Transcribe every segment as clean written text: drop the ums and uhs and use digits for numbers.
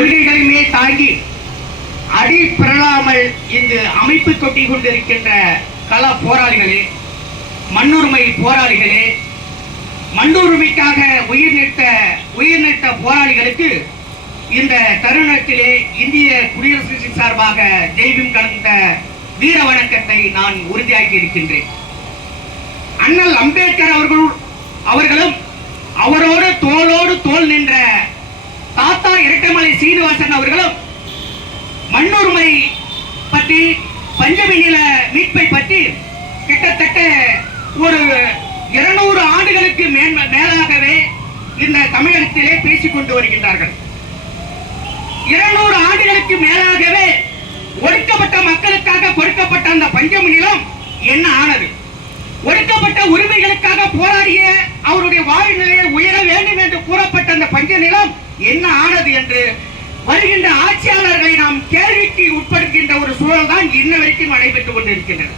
கொள்கைகளையுமே தாங்கி அடி பெறலாமல் இங்கு அமைப்பு கொட்டி கொண்டிருக்கின்ற கள போராளிகளே, மண்ணுரிமை போராளிகளே, மண்ணுரிமைக்காக உயிர் நீத்த போராளிகளுக்கு இந்த தருணத்திலே இந்திய குடியரசு சார்பாக ஜெய்பீம் கலந்த வீர வணக்கத்தை நான் உறுதியாக்கி இருக்கின்றேன். அண்ணல் அம்பேத்கர் அவர்களும் அவரோடு தோளோடு தோள் நின்ற தாத்தா இரட்டைமலை சீனிவாசன் அவர்களும் மண்ணுரிமை பற்றி, பஞ்சமி நில மீட்பை பற்றி கிட்டத்தட்ட ஒரு 200 ஆண்டுகளுக்கு மேலாகவே இந்த தமிழகத்திலே பேசிக் கொண்டு வருகின்றார்கள். 200 ஆண்டுகளுக்கு மேலாகவே ஒடுக்கப்பட்ட மக்களுக்காக கொடுக்கப்பட்ட அந்த பஞ்சமி நிலம் என்ன ஆனது? ஒடுக்கப்பட்ட உரிமைகளுக்காக போராடிய அவருடைய வாழ்நிலையை உயர வேண்டும் என்று கூறப்பட்ட அந்த பஞ்ச நிலம் என்ன ஆனது என்று வருகின்ற ஆட்சியாளர்களை நாம் கேள்விக்கு உட்படுகின்ற ஒரு சூழல் தான் இன்ன வரைக்கும் நடைபெற்றுக் கொண்டிருக்கின்றது.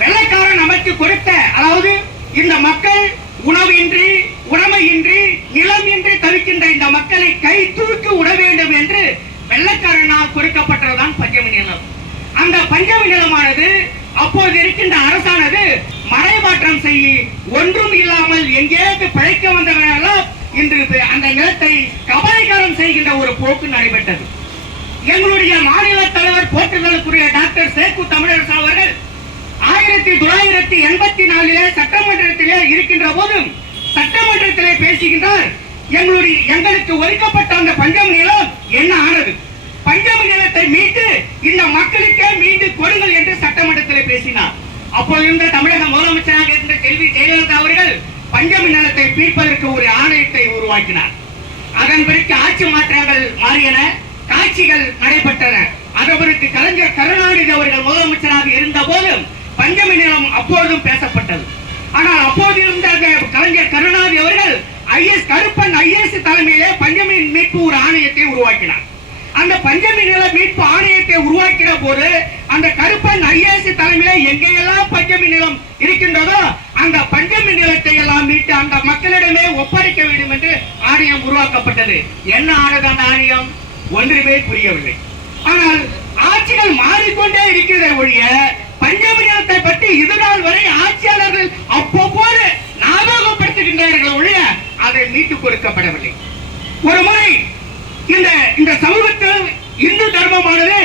வெள்ளைக்காரன் நமக்கு கொடுத்த, அதாவது இந்த மக்கள் உணவின்றி, உடமையின்றி, நிலமின்றி தவிக்கின்ற இந்த மக்களை கை தூக்கி விட வேண்டும் என்று வெள்ளைக்காரனால் கொடுக்கப்பட்டதுதான் பஞ்சமி நிலம். அந்த பஞ்சமி நிலமானது அப்போது இருக்கின்ற அரசானது மறைமாற்றம் செய்ய ஒன்றும் இல்லாமல் எங்கேயாவது பிழைக்க வந்தவர்களெல்லாம் இன்று அந்த நிலத்தை கபலீகரம் செய்கின்ற ஒரு போக்கு நடைபெற்றது. எங்களுடைய மாநில தலைவர் போற்றுதலுக்குரிய டாக்டர் சேக்கு தமிழரசு அவர்கள் 1984 சட்டமன்றத்திலே இருக்கின்ற போதும் சட்டமன்றத்திலே பேசுகின்றார். எங்களுக்கு ஒதுக்கப்பட்ட அந்த பஞ்சமி நிலம் என்ன ஆனது? பஞ்சமி நிலத்தை மீட்டு இந்த மக்களுக்கே மீண்டு கொடுங்கள் என்று சட்டமன்றத்தில் பேசினார். அப்போது இருந்த தமிழக முதலமைச்சராக இருந்த செல்வி ஜெயலலிதா அவர்கள் பஞ்சமி நிலத்தை மீட்பதற்கு ஒரு ஆணையத்தை உருவாக்கினார். அதன் பிறகு ஆட்சி மாற்றங்கள் மாறியன, காட்சிகள் நடைபெற்றன. அதற்கு கலைஞர் கருணாநிதி அவர்கள் முதலமைச்சராக இருந்த போதும் பஞ்சமி நிலம் அப்போதும் பேசப்பட்டது. ஆனால் அப்போது இருந்த கலைஞர் கருணாநிதி அவர்கள் கருப்பன் ஐஏஎஸ் தலைமையிலே பஞ்சமி மீட்பு ஒரு ஆணையத்தை உருவாக்கினார். அந்த பஞ்சமி நில மீட்பு ஆணையத்தை உருவாக்கிற போது அந்த கருப்பன் ஐஏஎஸ் தலைமையில எங்கெல்லாம் பஞ்சமி நிலம் இருக்கின்றதோ அந்த பஞ்சமி நிலத்தை எல்லாம் மீட்டு அந்த மக்களிடமே ஒப்படைக்க வேண்டும் என்று ஆணையம் உருவாக்கப்பட்டது. என்ன ஆனது அந்த ஆணையம்? ஒன்றுமே புரியவில்லை. ஆனால் ஆட்சிகள் மாறிக்கொண்டே இருக்கிறதை ஒழிய பஞ்சமி நிலத்தை பற்றி இதுநாள் வரை ஆட்சியாளர்கள் அவ்வப்போது ஞாபகப்படுத்துகின்றார்கள் ஒழிய அதை மீட்டுக் கொடுக்கப்படவில்லை. ஒரு முறை இந்த சமூகத்தில் இந்து தர்மமானது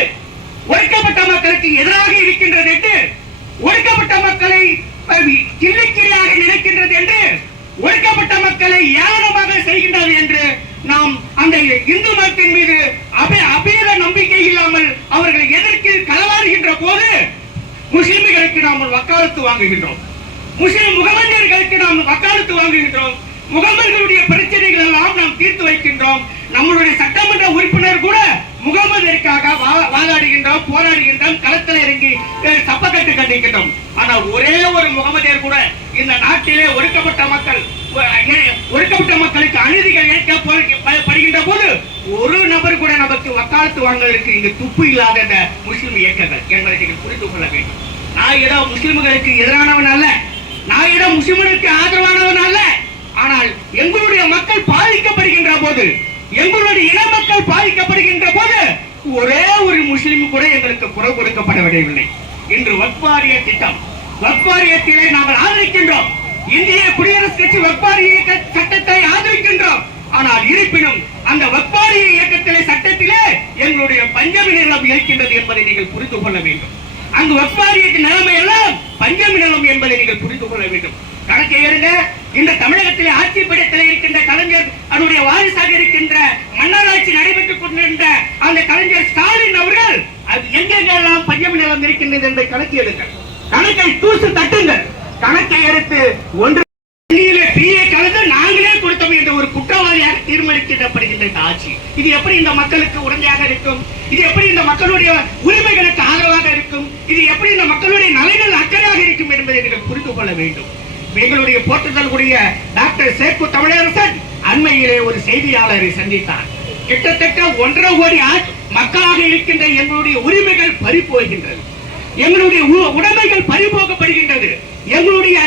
ஒடுக்கப்பட்ட மக்களுக்கு எதிராக இருக்கின்றது என்று, ஒடுக்கப்பட்ட மக்களை கிள்ளிக்கிளியாக நினைக்கின்றது என்று, ஒடுக்கப்பட்ட மக்களை ஏளனமாக செய்கின்றது என்று நாம் அந்த இந்து மதத்தின் மீது அபேத நம்பிக்கை இல்லாமல் அவர்களை எதிர்த்து களவாடுகின்ற போது முஸ்லிம்களுக்கு நாம் வக்காலத்து வாங்குகின்றோம், முஸ்லிம் முகமதியர்களுக்கு நாம் வக்காலத்து வாங்குகின்றோம், முகமதியர்களுடைய பிரச்சனைகள் எல்லாம் நாம் தீர்த்து வைக்கின்றோம். நம்மளுடைய சட்டமன்ற உறுப்பினர் கூட முகமதியருக்காக வாதாடுகின்றோம், போராடுகின்றோம், களத்தில் இறங்கி சப்பக்கட்டு கண்டிக்கின்றோம். ஆனால் ஒரே ஒரு முகமதியர் கூட இந்த நாட்டிலே ஒடுக்கப்பட்ட மக்களுக்கு அநீதிகள் இழைக்கப்படுகின்ற போது ஒரு நபர் கூட நமக்கு வக்காலத்து வாங்குவதற்கு இங்கு துப்பு இல்லாத இந்த முஸ்லிம் இயக்கங்கள் என்பதை நீங்கள் புரிந்து கொள்ள வேண்டும். நான் ஏதோ முஸ்லிம்களுக்கு எதிரானவன் அல்ல, நான் ஏதோ முஸ்லிம்களுக்கு ஆதரவானவன் அல்ல. ஆனால் எங்களுடைய மக்கள் பாதிக்கப்படுகின்ற போது, எங்களுடைய இன மக்கள் பாதிக்கப்படுகின்ற போது ஒரே ஒரு முஸ்லிம் கூட எங்களுக்கு குரல் கொடுக்கப்படவில்லை. இன்று வக்ஃப் வாரிய திட்டம், வக்ஃப் வாரியத்திலே நாங்கள் ஆதரிக்கின்றோம். இந்திய குடியரசு கட்சி வக்ஃப் வாரிய சட்டத்தை ஆதரிக்கின்றோம். ஆனால் இருப்பினும் அந்த வக்ஃப் வாரிய இயக்கத்திலே சட்டத்திலே எங்களுடைய பஞ்சமி நிலம் இருக்கின்றது என்பதை நீங்கள் புரிந்து கொள்ள வேண்டும். அங்கு வக்ஃப் வாரியத்தின் நிலைமை எல்லாம் பஞ்சமி நிலம் என்பதை நீங்கள் புரிந்து கொள்ள வேண்டும். கணக்கை ஏறுங்க. இந்த தமிழகத்திலே ஆட்சி பீடத்தில் இருக்கின்ற கலைஞர் அவருடைய வாரிசாக இருக்கின்ற மன்னராட்சி நடைபெற்றுக் கொண்டிருந்த அந்த கலைஞர் ஸ்டாலின் அவர்கள் அது எங்கெங்கெல்லாம் பஞ்சமி நிலம் இருக்கின்றது என்பதை கணக்கு எடுங்கள், கணக்கை தூசு தட்டுங்கள். கணக்கை எடுத்து ஒன்று கலந்து நாங்களே கொடுத்தோம் என்ற ஒரு குற்றவாளியாக தீர்மானிக்கப்படுகின்ற இந்த ஆட்சி இது எப்படி இந்த மக்களுக்கு உடந்தையாக இருக்கும்? இது எப்படி இந்த மக்களுடைய உரிமைகளுக்கு ஆதரவாக இருக்கும்? இது எப்படி இந்த மக்களுடைய நலன்கள் அக்கறையாக இருக்கும் என்பதை நீங்கள் புரிந்து கொள்ள வேண்டும். எங்களுடைய போற்றுதலுடைய டாக்டர் சேக்கு தமிழரசன் அண்மையிலே ஒரு செய்தியாளரை சந்தித்தார். கிட்டத்தட்ட 1.5 கோடி மக்களாக இருக்கின்ற எங்களுடைய உரிமைகள் பறிபோகின்றது, எங்களுடைய உடைமைகள் பறிபோக்கப்படுகின்றது. எங்களுடைய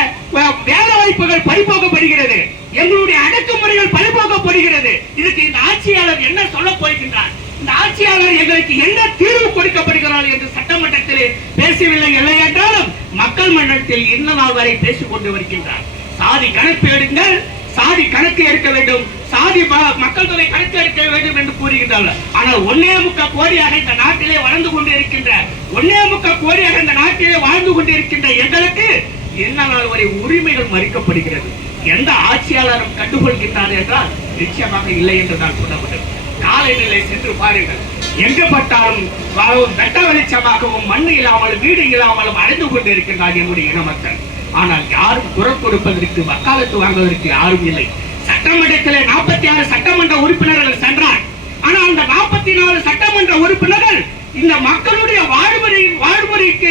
வேலை வாய்ப்புகள் பறிபோக்கப்படுகிறது, எங்களுடைய அடக்குமுறைகள் பறிபோக்கப்படுகிறது. இதுக்கு இந்த ஆட்சியாளர் என்ன சொல்ல போகின்றார்? இந்த ஆட்சியாளர் எங்களுக்கு என்ன தீர்வு கொடுக்கப்படுகிறார் என்று சட்டமன்றத்தில் பேசவில்லை. இல்லை என்றாலும் மக்கள் மன்றத்தில் இந்த நாள் வரை பேசிக் கொண்டு வருகின்றார். சாதி கணக்கு எடுங்கள், சாதி கணக்கு எடுக்க வேண்டும், சாதி மக்கள் தொகை கணக்கு எடுக்க வேண்டும் என்று கூறுகின்றார்கள். ஆனால் 1.25 கோடியாக இந்த நாட்டிலே வாழ்ந்து கொண்டிருக்கின்ற 1.25 கோடியாக இந்த நாட்டிலே வாழ்ந்து கொண்டிருக்கின்ற எங்களுக்கு என்ன நாள் வரை உரிமைகள் மறுக்கப்படுகிறது. எந்த ஆட்சியாளரும் கண்டுகொள்கின்றார் என்றால் நிச்சயமாக இல்லை என்று நான் சொல்ல முடியும். காலைநிலை சென்று பாருங்கள், எங்கு பட்டாலும் வெட்ட வெளிச்சமாகவும் மண் இல்லாமலும் வீடு இல்லாமலும் அடைந்து கொண்டிருக்கின்றார் என்னுடைய இன மக்கள். ஆனால் யாரும் குரல் கொடுப்பதற்கு வக்காலத்து வாங்குவதற்கு யாரும் இல்லை. சட்டமன்றத்தில் 46 சட்டமன்ற உறுப்பினர்கள் சென்றார். ஆனால் அந்த 44 சட்டமன்ற உறுப்பினர்கள் இந்த மக்களுடைய வாழ்முறைக்கு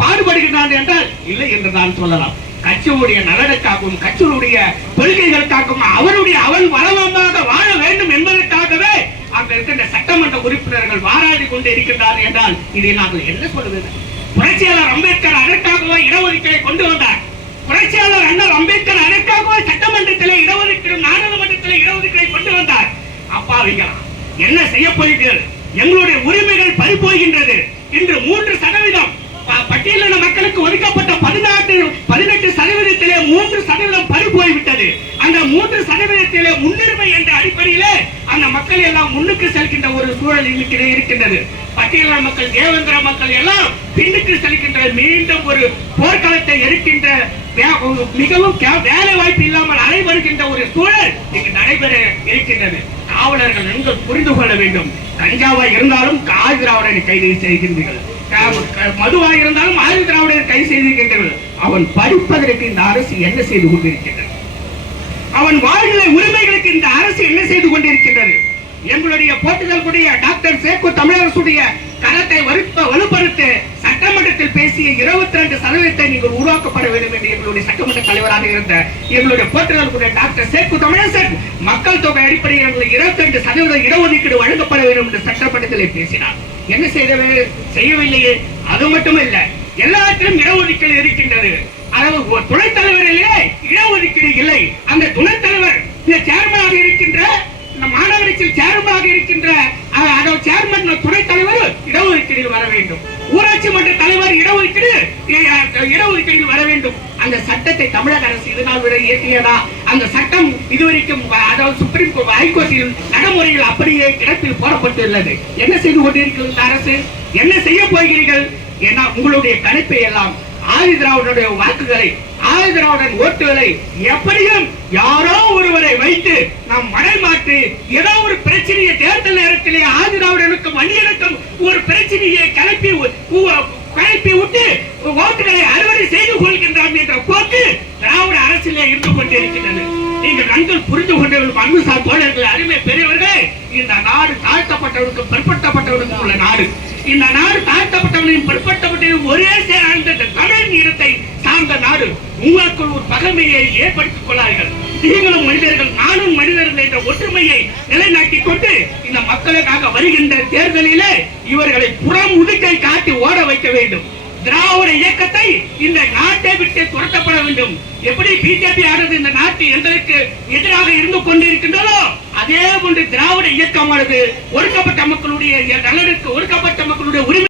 பாடுபடுகிறார்கள் என்றால் இல்லை என்று நான் சொல்லலாம். கட்சியுடைய நலனுக்காகவும் கட்சியுடைய கொள்கைகளுக்காகவும் அவன் வளமாக வாழ வேண்டும் என்பதற்காகவே அங்க இருக்கின்ற சட்டமன்ற உறுப்பினர்கள் வாராடி கொண்டு இருக்கின்றார்கள் என்றால் இதை நாங்கள் என்ன சொல்வது? புரட்சியாளர் அம்பேத்கர் அதற்காகவே இடஒதுக்கீடை கொண்டு வந்தார். புரட்சியாளர் அண்ணல் அம்பேத்கர் அதற்காகவே சட்டமன்றத்திலே இடஒதுக்கீடு, நாடாளுமன்றத்திலே இடஒதுக்கீடை கொண்டு வந்தார். அப்பாவிகளா என்ன செய்ய போகிறீர்கள்? எங்களுடைய உரிமைகள் பறிபோகின்றது. இன்று 3% பட்டியலின மக்களுக்கு ஒதுக்கப்பட்ட 18% 3% பறிபோய்விட்டது. அந்த 3% முன்னுரிமை என்ற அடிப்படையிலே அந்த மக்கள் எல்லாம் முன்னுக்கு செல்கின்ற ஒரு சூழல் இருக்கின்றது. பட்டியலின மக்கள், தேவேந்திர மக்கள் எல்லாம் பின்னுக்கு செல்கின்ற மீண்டும் ஒரு போர்க்களத்தை எடுக்கின்ற மிகவும் வேலை வாய்ப்பு இல்லாமல் அலைவருகின்ற ஒரு சூழல் இங்கு நடைபெற இருக்கின்றது. காவலர்கள் நன்கு புரிந்து கொள்ள வேண்டும். கஞ்சாவா இருந்தாலும் ஆதி திராவிடரை கைது செய்கின்றீர்கள், மதுவாக இருந்தாலும் ஆதி திராவிடரை கைது செய்திருக்கின்றீர்கள். அவன் படிப்பதற்கு இந்த அரசு என்ன செய்து கொண்டிருக்கின்றது? அவன் வாழ்நில உரிமைகளுக்கு இந்த அரசு என்ன செய்து கொண்டிருக்கின்றது? எங்களுடைய போட்டுதலுடைய டாக்டர் சேக்கு தமிழரசுடைய கரத்தை வலுப்படுத்த சட்டமன்றத்தில் பேசிய 22% நீங்கள் உருவாக்கப்பட வேண்டும் என்று எங்களுடைய சட்டமன்ற தலைவராக இருந்த எங்களுடைய போட்டுதலுடைய டாக்டர் சேக்கு தமிழரசன் மக்கள் தொகை அடிப்படையில் 22% இடஒதுக்கீடு வழங்கப்பட வேண்டும் என்று சட்டமன்றத்தில் பேசினார். என்ன செய்யவில்லையே. அது மட்டுமல்ல, எல்லாத்திலும் இடஒதுக்கீடு இருக்கின்றது. அதாவது துணைத் தலைவரிலே இடஒதுக்கீடு இல்லை. அந்த துணைத் தலைவர் சேர்மனாக இருக்கின்ற மாநகராட்சியில் சேர்மனாக இருக்கின்ற சேர்மன் துணைத் தலைவர் இடஒதுக்கீடில் வர வேண்டும். ஊராட்சி மன்ற தலைவர் இடஒதுக்கீடில் வர வேண்டும். அந்த சட்டத்தை தமிழக அரசு இதனால் விட இயற்றியதா? அந்த சட்டம் இதுவரைக்கும் அதாவது சுப்ரீம் ஹைகோர்ட்டில் நடைமுறையில் அப்படியே கிடப்பில் போடப்பட்டுள்ளது. என்ன செய்து கொண்டிருக்கிறது இந்த அரசு? என்ன செய்ய போகிறீர்கள்? ஏன்னா உங்களுடைய கணிப்பை எல்லாம் ஆதி திராவிடனுடைய வாக்குகளை, ஆதி திராவிடன் ஓட்டுகளை எப்படியும் யாரோ ஒருவரை வைத்து நாம் மடைமாற்றி ஏதோ ஒரு பிரச்சனையை தேர்தல் நேரத்திலே ஆதி திராவிடனுக்கும் வன்னியனுக்கும் ஒரு பிரச்சனையை கிளப்பி விட்டு ஓட்டுகளை அறுவடை செய்து கொள்கின்றோம் என்ற போக்கு திராவிட அரசிலே இருந்து கொண்டிருக்கின்றது. நீங்கள் நன்கு புரிந்து கொண்டவர்கள், அன்புசார் தோழர்கள், அருமை பெரியவர்களே, இந்த நாடு தாழ்த்தப்பட்டவனுக்கும் பிற்படுத்தப்பட்டவனுக்கும் உள்ள நாடு. இந்த நாடு தாழ்த்தப்பட்டவனையும் பிற்படுத்தப்பட்டவனையும் ஒரே சேர்ந்த தமிழ் இனத்தை சார்ந்த நாடு. உங்களுக்குள் ஒரு பகைமையை ஏற்படுத்திக் கொள்ளார்கள். நீங்களும் மனிதர்கள், நானும் மனிதர்கள் என்ற ஒற்றுமையை நிலைநாட்டிக் கொண்டு இந்த மக்களுக்காக வருகின்ற தேர்தலிலே இவர்களை புறம் உடுக்கை காட்டி ஓட வைக்க வேண்டும். திராவிட இயக்கத்தை இந்த நாட்டை விட்டு துரத்தப்பட வேண்டும். எப்படி பிஜேபி ஆனது இந்த நாட்டு எங்களுக்கு எதிராக இருந்து கொண்டிருக்கின்றதோ அதே போன்று திராவிட இயக்கமானது ஒடுக்கப்பட்ட மக்களுடைய நலனுக்கு, ஒடுக்கப்பட்ட மக்களுடைய உரிமை